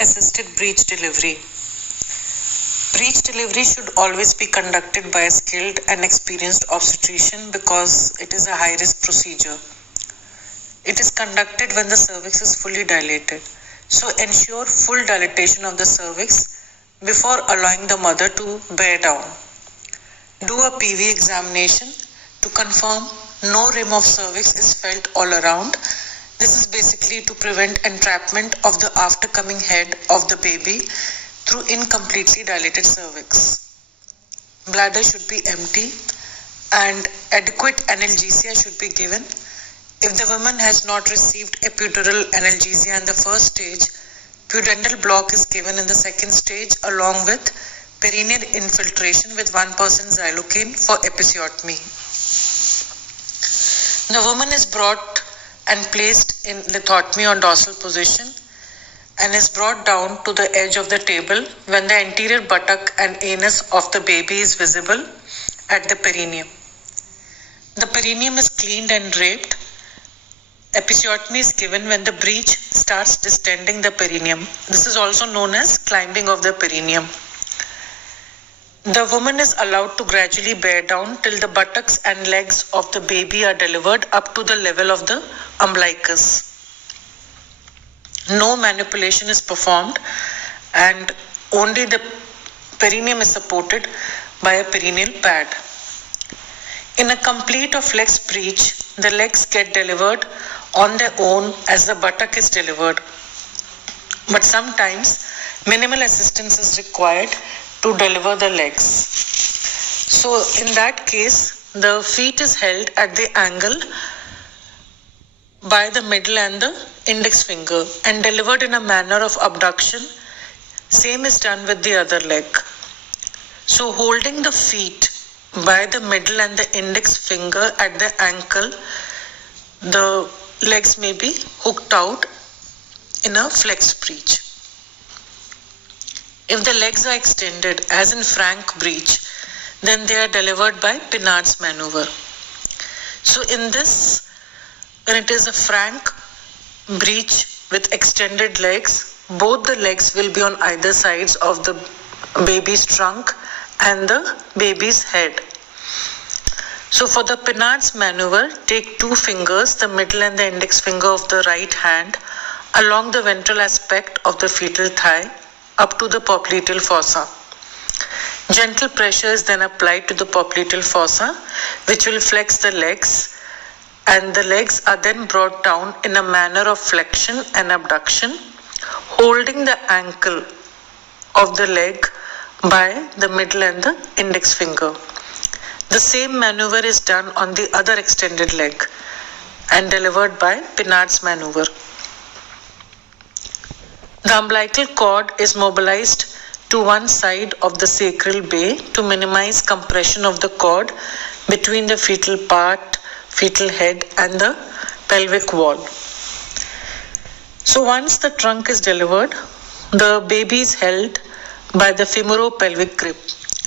Assisted breech delivery. Breech delivery should always be conducted by a skilled and experienced obstetrician because it is a high-risk procedure. It is conducted when the cervix is fully dilated. So ensure full dilatation of the cervix before allowing the mother to bear down. Do a PV examination to confirm no rim of cervix is felt all around. This is basically to prevent entrapment of the aftercoming head of the baby through incompletely dilated cervix. Bladder should be empty and adequate analgesia should be given. If the woman has not received epidural analgesia in the first stage, pudendal block is given in the second stage along with perineal infiltration with 1% xylocaine for episiotomy. The woman is brought and placed in lithotomy or dorsal position and is brought down to the edge of the table when the anterior buttock and anus of the baby is visible at the perineum. The perineum is cleaned and draped. Episiotomy is given when the breech starts distending the perineum. This is also known as climbing of the perineum. The woman is allowed to gradually bear down till the buttocks and legs of the baby are delivered up to the level of the umbilicus. No manipulation is performed and only the perineum is supported by a perineal pad. In a complete or flex breech, the legs get delivered on their own as the buttock is delivered. But sometimes minimal assistance is required to deliver the legs. So in that case, the feet is held at the angle by the middle and the index finger and delivered in a manner of abduction. Same is done with the other leg. So holding the feet by the middle and the index finger at the ankle, the legs may be hooked out in a flexed breech. If the legs are extended, as in frank breech, then they are delivered by Pinard's maneuver. So in this, when it is a frank breech with extended legs, both the legs will be on either sides of the baby's trunk and the baby's head. So for the Pinard's maneuver, take two fingers, the middle and the index finger of the right hand, along the ventral aspect of the fetal thigh up to the popliteal fossa. Gentle pressure is then applied to the popliteal fossa, which will flex the legs, and the legs are then brought down in a manner of flexion and abduction, holding the ankle of the leg by the middle and the index finger. The same maneuver is done on the other extended leg and delivered by Pinard's maneuver. The umbilical cord is mobilized to one side of the sacral bay to minimize compression of the cord between the fetal part, fetal head and the pelvic wall. So once the trunk is delivered, the baby is held by the femoropelvic grip.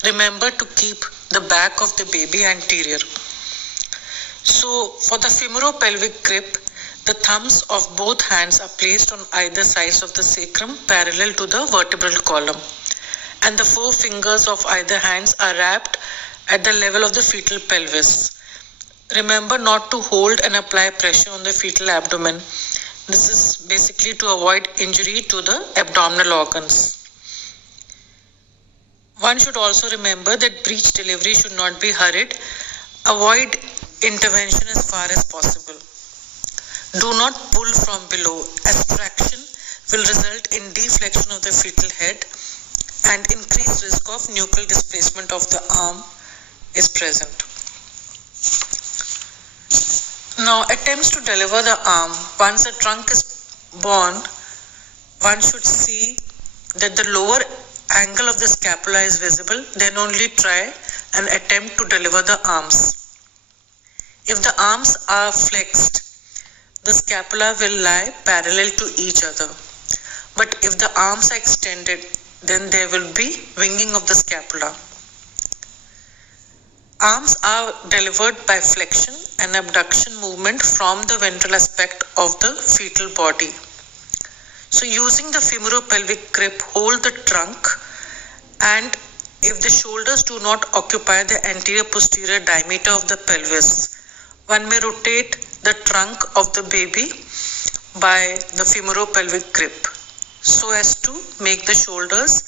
Remember to keep the back of the baby anterior. So for the femoropelvic grip, the thumbs of both hands are placed on either sides of the sacrum parallel to the vertebral column, and the four fingers of either hands are wrapped at the level of the fetal pelvis. Remember not to hold and apply pressure on the fetal abdomen. This is basically to avoid injury to the abdominal organs. One should also remember that breech delivery should not be hurried. Avoid intervention as far as possible. Do not pull from below, as traction will result in deflection of the fetal head and increased risk of nuchal displacement of the arm is present. Now, attempts to deliver the arm. Once the trunk is born, one should see that the lower angle of the scapula is visible, then only try and attempt to deliver the arms. If the arms are flexed, the scapula will lie parallel to each other. But if the arms are extended, then there will be winging of the scapula. Arms are delivered by flexion and abduction movement from the ventral aspect of the fetal body. So using the femoropelvic grip, hold the trunk, and if the shoulders do not occupy the anterior posterior diameter of the pelvis, one may rotate the trunk of the baby by the femoropelvic grip so as to make the shoulders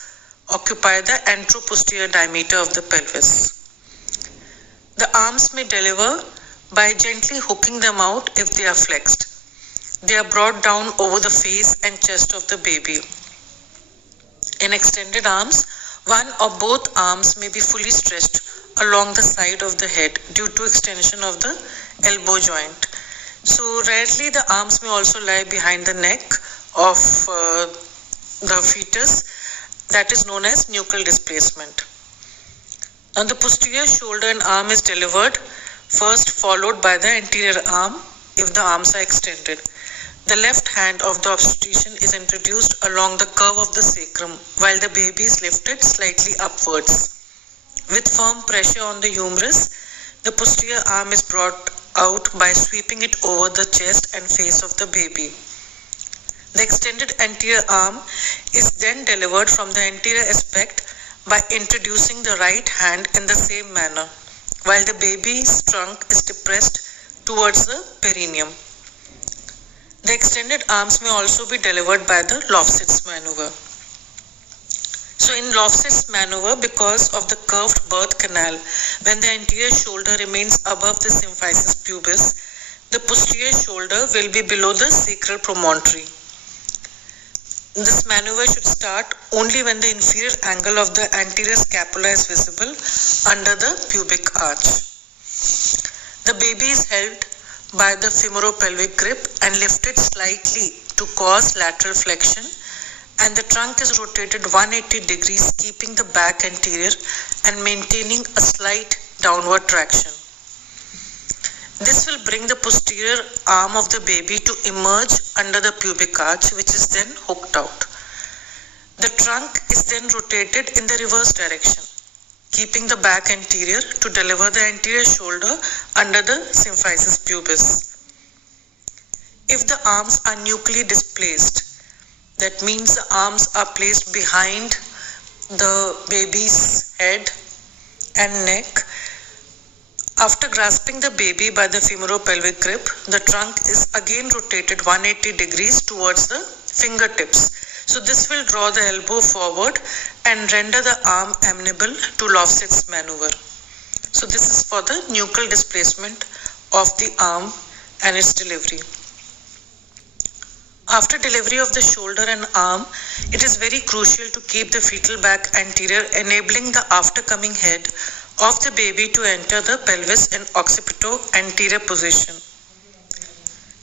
occupy the anteroposterior diameter of the pelvis. The arms may deliver by gently hooking them out if they are flexed. They are brought down over the face and chest of the baby. In extended arms, one or both arms may be fully stretched along the side of the head due to extension of the elbow joint. So rarely the arms may also lie behind the neck of the fetus, that is known as nuchal displacement. Now the posterior shoulder and arm is delivered first, followed by the anterior arm if the arms are extended. The left hand of the obstetrician is introduced along the curve of the sacrum while the baby is lifted slightly upwards. With firm pressure on the humerus, the posterior arm is brought out by sweeping it over the chest and face of the baby. The extended anterior arm is then delivered from the anterior aspect by introducing the right hand in the same manner, while the baby's trunk is depressed towards the perineum. The extended arms may also be delivered by the Lofsitz maneuver. So in Lofsitz maneuver, because of the curved birth canal, when the anterior shoulder remains above the symphysis pubis, the posterior shoulder will be below the sacral promontory. This maneuver should start only when the inferior angle of the anterior scapula is visible under the pubic arch. The baby is held by the femoropelvic grip and lifted slightly to cause lateral flexion, and the trunk is rotated 180 degrees, keeping the back anterior and maintaining a slight downward traction. This will bring the posterior arm of the baby to emerge under the pubic arch, which is then hooked out. The trunk is then rotated in the reverse direction, keeping the back anterior to deliver the anterior shoulder under the symphysis pubis. If the arms are nuchally displaced, that means the arms are placed behind the baby's head and neck. After grasping the baby by the femoropelvic grip, the trunk is again rotated 180 degrees towards the fingertips. So this will draw the elbow forward and render the arm amenable to Lofsitz maneuver. So this is for the nuchal displacement of the arm and its delivery. After delivery of the shoulder and arm, it is very crucial to keep the fetal back anterior, enabling the aftercoming head of the baby to enter the pelvis in occipito anterior position.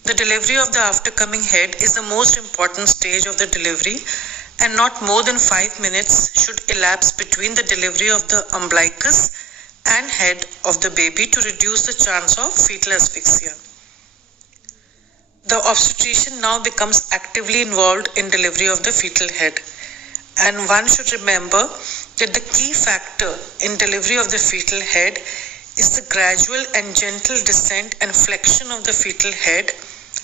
The delivery of the aftercoming head is the most important stage of the delivery, and not more than 5 minutes should elapse between the delivery of the umbilicus and head of the baby to reduce the chance of fetal asphyxia. The obstetrician now becomes actively involved in delivery of the fetal head, and one should remember that the key factor in delivery of the fetal head is the gradual and gentle descent and flexion of the fetal head,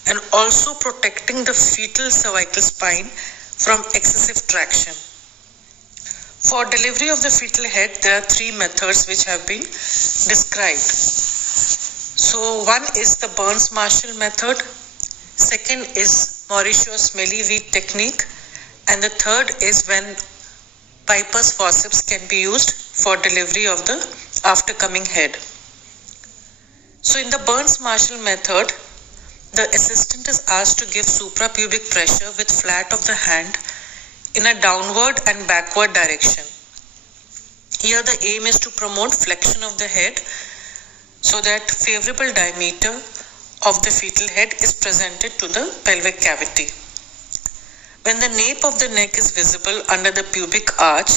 and also protecting the fetal cervical spine from excessive traction. For delivery of the fetal head, there are 3 methods which have been described. So one is the Burns-Marshall method, second is Mauricio-Smelly-Wheat technique, and the third is when Piper's forceps can be used for delivery of the aftercoming head. So in the Burns-Marshall method, the assistant is asked to give suprapubic pressure with flat of the hand in a downward and backward direction. Here the aim is to promote flexion of the head so that favorable diameter of the fetal head is presented to the pelvic cavity. When the nape of the neck is visible under the pubic arch,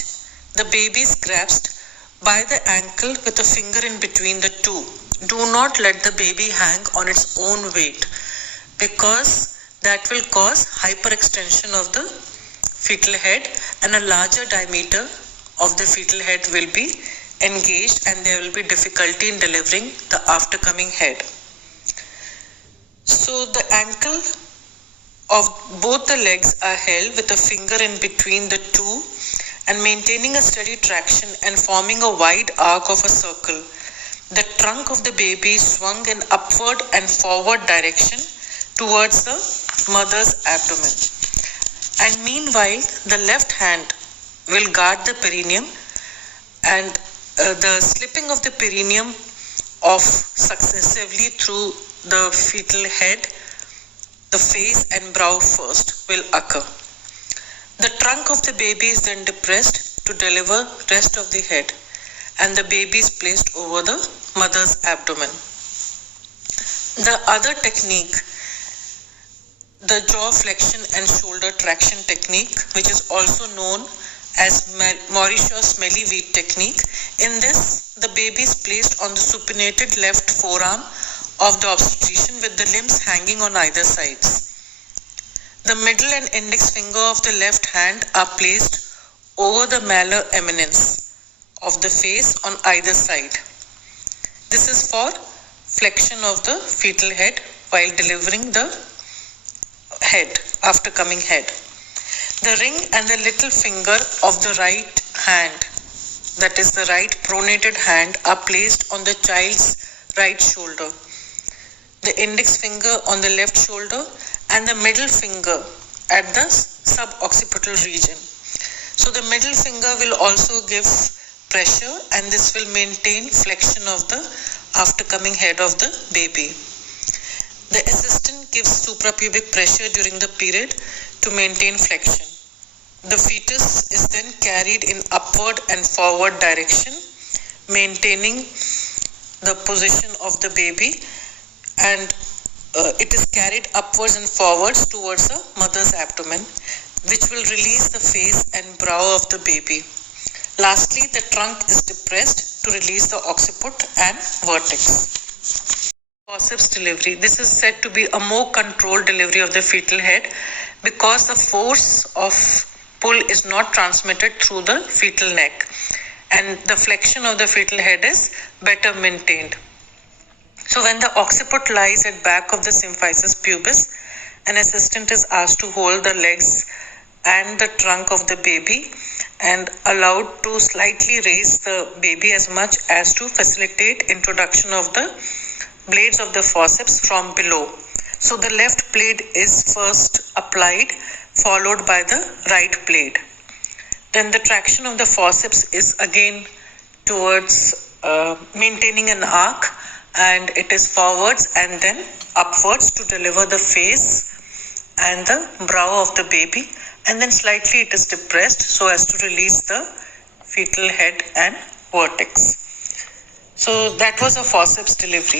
the baby is grasped by the ankle with a finger in between the two. Do not let the baby hang on its own weight, because that will cause hyperextension of the fetal head and a larger diameter of the fetal head will be engaged, and there will be difficulty in delivering the aftercoming head. So the ankle of both the legs are held with a finger in between the two and maintaining a steady traction and forming a wide arc of a circle. The trunk of the baby is swung in upward and forward direction towards the mother's abdomen. And meanwhile, the left hand will guard the perineum, and the slipping of the perineum off successively through the fetal head, the face and brow first will occur. The trunk of the baby is then depressed to deliver rest of the head, and the baby is placed over the mother's abdomen. The other technique, the jaw flexion and shoulder traction technique, which is also known as Mauritius smelly wheat technique. In this, the baby is placed on the supinated left forearm of the obstetrician with the limbs hanging on either sides. The middle and index finger of the left hand are placed over the malar eminence of the face on either side. This is for flexion of the fetal head while delivering the head, after coming head. The ring and the little finger of the right hand, that is the right pronated hand, are placed on the child's right shoulder. The index finger on the left shoulder and the middle finger at the suboccipital region. So the middle finger will also give pressure, and this will maintain flexion of the after coming head of the baby. The assistant gives suprapubic pressure during the period to maintain flexion. The fetus is then carried in upward and forward direction, maintaining the position of the baby, and it is carried upwards and forwards towards the mother's abdomen, which will release the face and brow of the baby. Lastly, the trunk is depressed to release the occiput and vertex. Forceps delivery. This is said to be a more controlled delivery of the fetal head because the force of pull is not transmitted through the fetal neck, and the flexion of the fetal head is better maintained. So when the occiput lies at back of the symphysis pubis, an assistant is asked to hold the legs and the trunk of the baby and allowed to slightly raise the baby as much as to facilitate introduction of the blades of the forceps from below. So the left blade is first applied, followed by the right blade. Then the traction of the forceps is again towards maintaining an arc, and it is forwards and then upwards to deliver the face and the brow of the baby, and then slightly it is depressed so as to release the fetal head and vertex. So that was a forceps delivery.